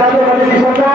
আমাদের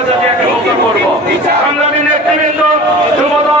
আন্তর্জাতিক মুক্ত করব সংগ্রামী নেতৃবৃন্দ যুবদল